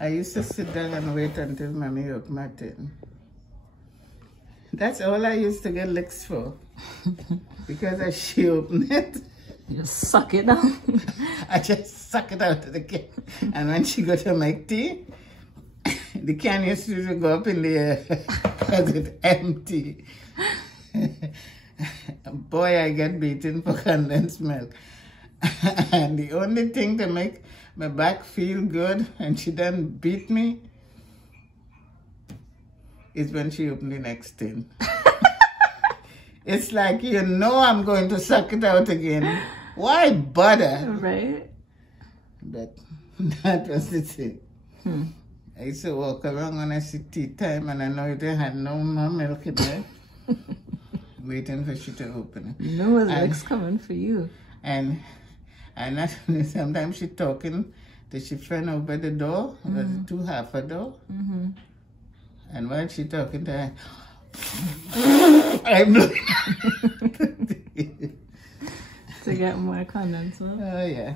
I used to sit down and wait until mommy opened my tin. That's all I used to get licks for. Because as she opened it, you just suck it down. I just suck it out of the can. And when she go to make tea, the can used to go up in the air because it's empty. Boy, I get beaten for condensed milk. And the only thing to make my back feel good and she done beat me is when she opened the next tin. It's like, you know I'm going to suck it out again. Why bother? Right? But that was the thing. I used to walk around when I see tea time and I know they had no more milk in there. Waiting for she to open it. You know what's next coming for you. And not only sometimes she talking to she friend over the door, there's two half a door. And while she talking to her, I blew to get more condensed milk. Oh yeah.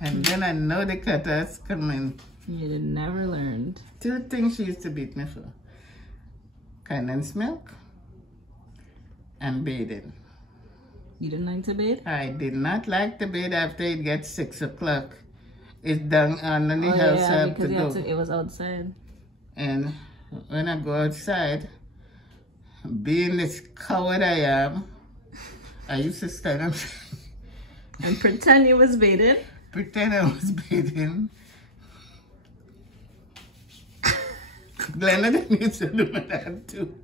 And then I know the cutters coming. You never learned. 2 things she used to beat me for. Condensed milk and bathing. You didn't like to bathe? I did not like to bathe after it gets 6 o'clock. It's done under the house. Yeah, I have because to go. it was outside. And when I go outside, being this coward I am, I used to stand up and pretend you was bathing. Pretend I was bathing. Glenda didn't used to do that too.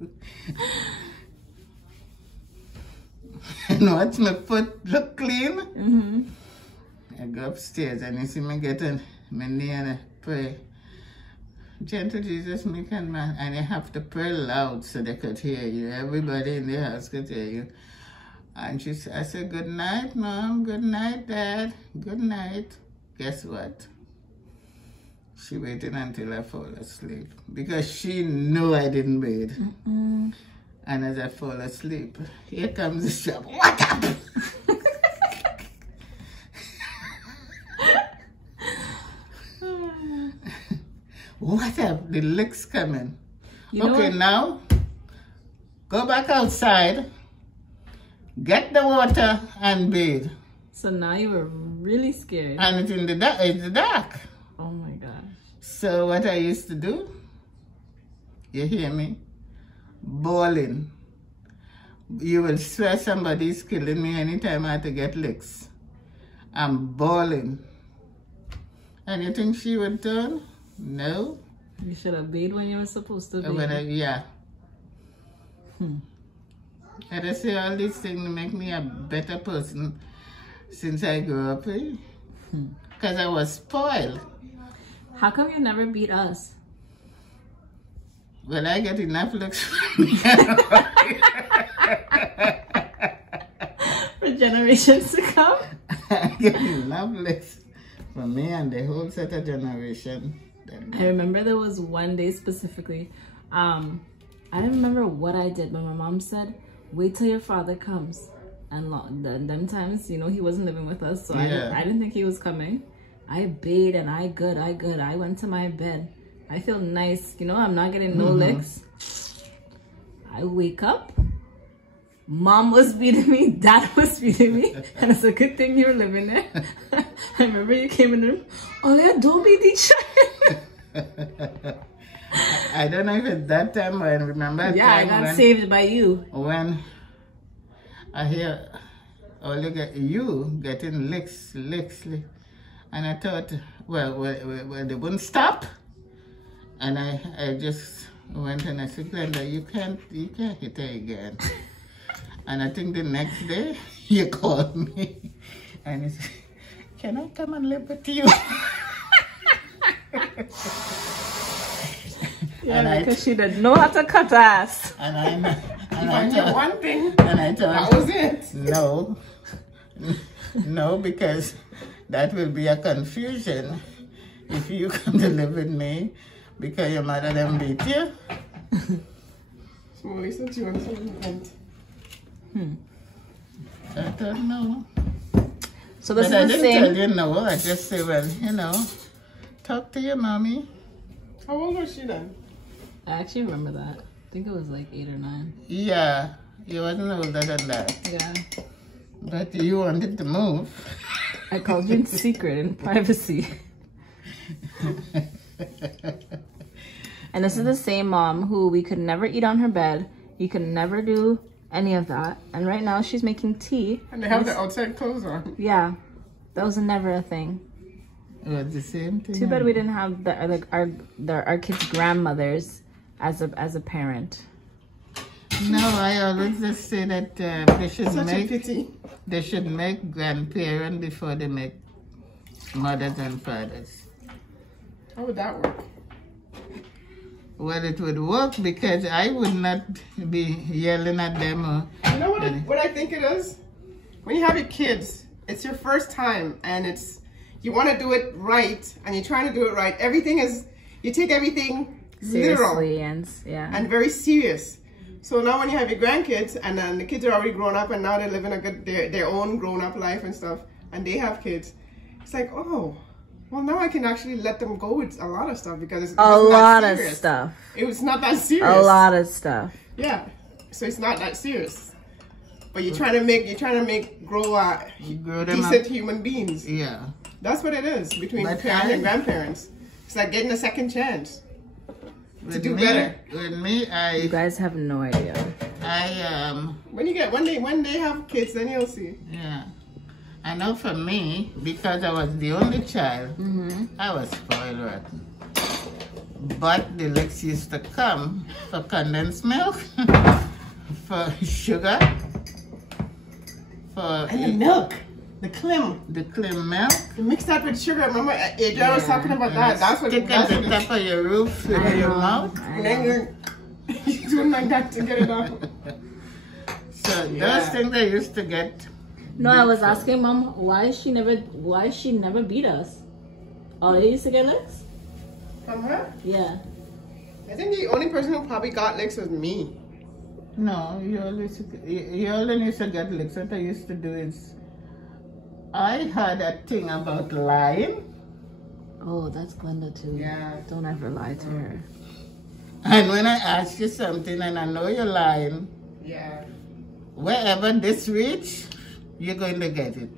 And watch my foot look clean. I go upstairs and you see me getting my knee and I pray. Gentle Jesus, make and man. And you have to pray loud so they could hear you. Everybody in the house could hear you. And I said, good night, Mom. Good night, Dad. Good night. Guess what? She waited until I fall asleep. Because she knew I didn't bathe. And as I fall asleep, here comes the shop. What up? What up? The licks coming. Okay, now go back outside, get the water and bathe. So now you were really scared. And it's in the dark. It's the dark. Oh my gosh. So what I used to do, you hear me? Bawling. You will swear somebody's killing me anytime I have to get licks. I'm bawling. And you think she would turn? No. You should have bathed when you were supposed to bathe. Yeah. I just say all these things to make me a better person since I grew up. Because I was spoiled. How come you never beat us? Well, I get enough looks from me. For generations to come? I get enough looks from me and the whole set of generation. I remember there was one day specifically. I don't remember what I did, but my mom said, wait till your father comes. And them times, you know, he wasn't living with us, so yeah. I didn't think he was coming. I bathed and I good. I went to my bed. I feel nice, you know, I'm not getting no licks. I wake up, Mom was beating me, Dad was beating me, and it's a good thing you were living there. I remember you came in the room, oh yeah, don't beat each other. I don't know if it's that time or I remember that time I got saved by you. When I hear you getting licks. And I thought, well, they wouldn't stop. And I just went and I said, Glenda, you can't hit her again. And I think the next day, you called me. And you said, can I come and live with you? Yeah, because she didn't know how to cut ass. And I thought, one thing. And I thought, that was it. No, because that will be a confusion if you come to live with me because your mother didn't beat you. Small, since you want something different. I thought no. So this but is I didn't tell you no. I just say, well, you know, talk to your mommy. How old was she then? I actually remember that. I think it was like 8 or 9. Yeah, you wasn't older than that. Yeah. But you wanted to move. I called you in secret, in privacy. And this is the same mom who we could never eat on her bed. You could never do any of that. And right now she's making tea. And they have the outside clothes on. Yeah. That was never a thing. It was the same thing. Too bad we didn't have our kids' grandmothers as a parent. No, I always just say that they should make grandparents before they make mothers and fathers. How would that work? Well, it would work because I would not be yelling at them. Or you know what I think it is? When you have your kids, it's your first time and you want to do it right and you're trying to do it right. You take everything Seriously, literal and very serious. So now when you have your grandkids and then the kids are already grown up and now they're living their own grown-up life and stuff and they have kids, it's like, oh, well now I can actually let them go with a lot of stuff because it's a lot of stuff. It was not that serious. A lot of stuff. Yeah, so it's not that serious. But you're trying to make grow decent human beings. Yeah, that's what it is between parents and grandparents. It's like getting a second chance to do better. With me, you guys have no idea. When they have kids, then you'll see. Yeah, I know for me, because I was the only child, I was spoiled rotten. But the licks used to come for condensed milk, for sugar, and the milk, the clim milk. You mix that with sugar. Remember, Adriana was talking about that. That's what stick at the top of your roof with your mouth. And then you're doing like that to get it out. So those things I used to get. No, I was asking Mom why she never beat us. Oh, they used to get licks? From her? Yeah. I think the only person who probably got licks was me. No, you only used to get licks. What I used to do is, I had a thing about lying. Oh, that's Glenda too. Yeah. Don't ever lie to her. And when I ask you something and I know you're lying, wherever this reach, you're going to get it.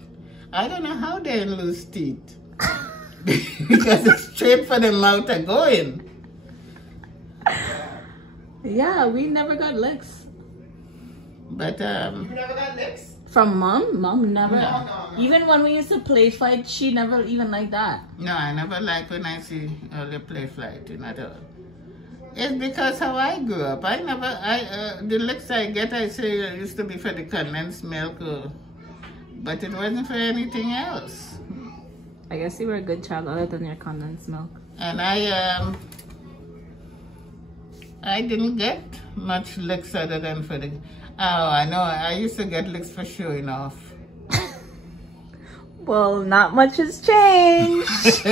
I don't know how they lose teeth. Because it's straight for the mouth are going. Yeah, we never got licks. But you never got licks? From Mom? Mom never. No. Even when we used to play fight, she never even like that. No, I never like when I see all the play fighting at all. It's because how I grew up. The licks I get, I say used to be for the condensed milk, but it wasn't for anything else. I guess you were a good child other than your condensed milk. And I didn't get much licks other than for the... Oh, I know. I used to get licks for showing off. Well, not much has changed.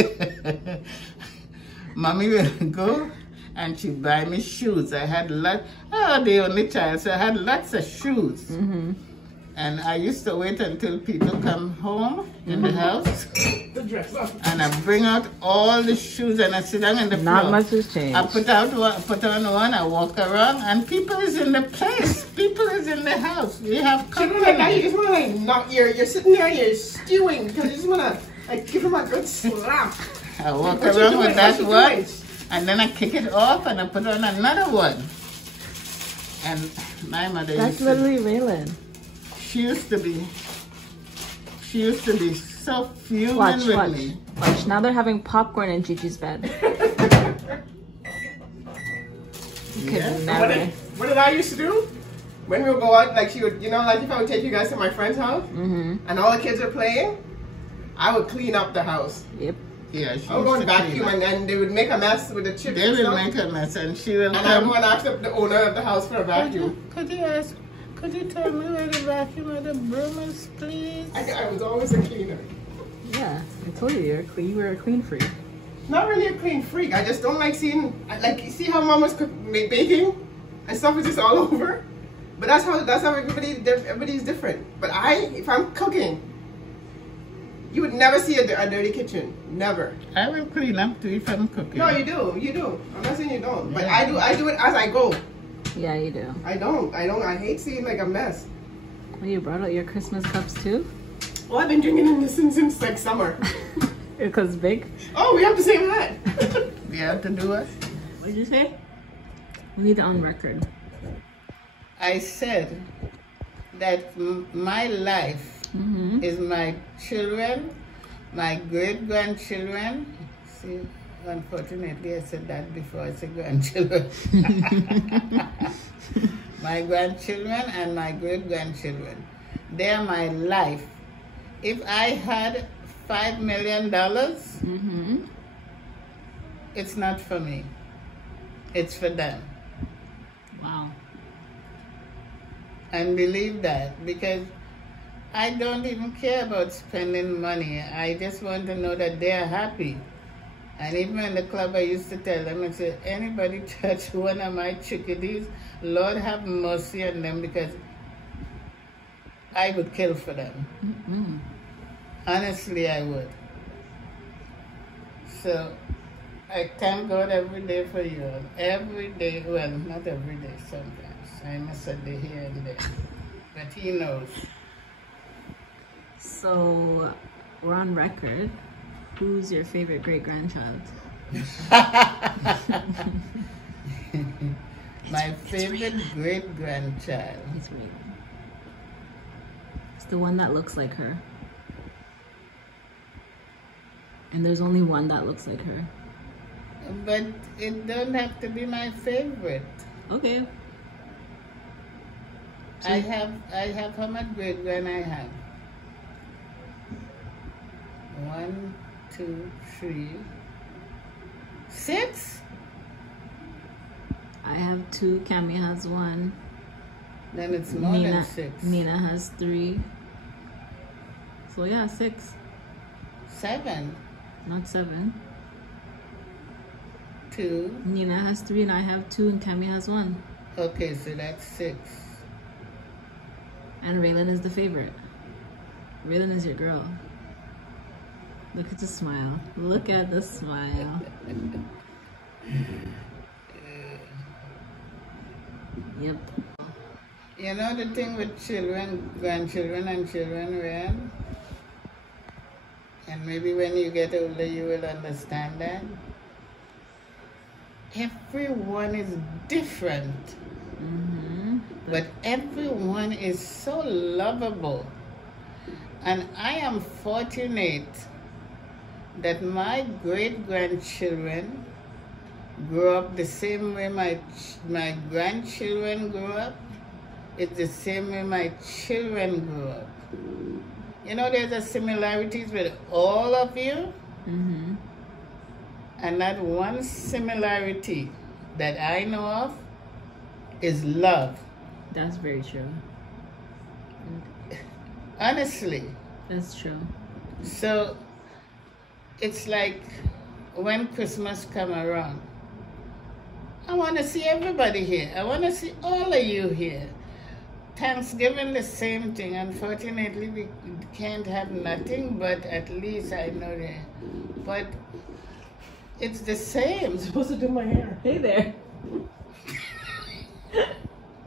Mommy will go and she'd buy me shoes. I had the only child, so I had lots of shoes. And I used to wait until people come home in the house. And I bring out all the shoes and I sit down in the floor. Not much has changed. I put on one, I walk around, and people is in the place. People is in the house. We have company. You just want to you're sitting there and you're stewing because you just want to give them a good slap. I walk around with that one, and then I kick it off and I put on another one. And my mother That's literally Raylan. She used to be so fuming with me. Watch, now they're having popcorn in Gigi's bed. Never. What did I used to do? When we would go out, like she would, like if I would take you guys to my friend's house, and all the kids are playing, I would clean up the house. Yep. Yeah, I would go and vacuum, and they would make a mess with the chips. They will make a mess, and she will come. And everyone asked the owner of the house for a vacuum. Could you tell me where the vacuum or the broom is, please? I was always a cleaner. Yeah, I told you you were a clean freak. Not really a clean freak. I just don't like seeing, see how Mom was baking and stuff is just all over. But that's how everybody's different. But if I'm cooking, You would never see a dirty kitchen. Never. I will clean up too if I'm cooking. No, you do. You do. I'm not saying you don't. But I do. I do it as I go. Yeah, you do. I don't. I hate seeing like a mess. Well, you brought out your Christmas cups too? Well, I've been drinking in this since like summer. Because it's big? Oh, we have the same hat. We have to do it. What did you say? We need it on record. I said that my life is my children, my great-grandchildren. See, unfortunately, I said that before I said grandchildren. My grandchildren and my great-grandchildren. They are my life. If I had $5 million, it's not for me. It's for them. Wow. And believe that, because I don't even care about spending money. I just want to know that they are happy. And even in the club, I used to tell them, I said, anybody touch one of my chickadees, Lord have mercy on them, because I would kill for them. Honestly, I would. So I thank God every day for you all. Every day, well, not every day, sometimes. I miss a day here and there. But he knows. So, we're on record. Who's your favorite great-grandchild? My favorite great-grandchild. It's Raylanne. It's the one that looks like her. And there's only one that looks like her. But it don't have to be my favorite. Okay. I have how much great-grand I have? 1, 2, 3, 6? I have 2, Cammy has 1. Then it's more than 6. Nina has 3. So yeah, 6. 7. Not 7. 2. Nina has 3 and I have 2 and Cammy has 1. Okay, so that's 6. And Raylanne is the favorite. Raylanne is your girl. Look at the smile. Look at the smile. Yep. You know the thing with children, grandchildren and children, Ryan? And maybe when you get older you will understand that. Everyone is different. But everyone is so lovable. And I am fortunate that my great-grandchildren grew up the same way my grandchildren grew up. It's the same way my children grew up. You know, there's a similarities with all of you. And that one similarity that I know of is love. That's very true. Honestly. That's true. So it's like when Christmas come around, I want to see everybody here. I want to see all of you here. Thanksgiving, the same thing. Unfortunately, we can't have nothing, but at least I know that. But it's the same. I'm supposed to do my hair. Hey there.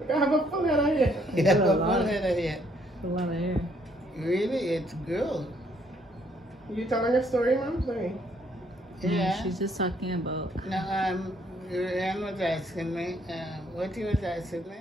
I have a full head of hair. You have a full head of hair. A lot of hair. Really, it's good. You telling a story, Mom? Sorry. Yeah. She's just talking about. No, Ryan was asking me, what he was asking me?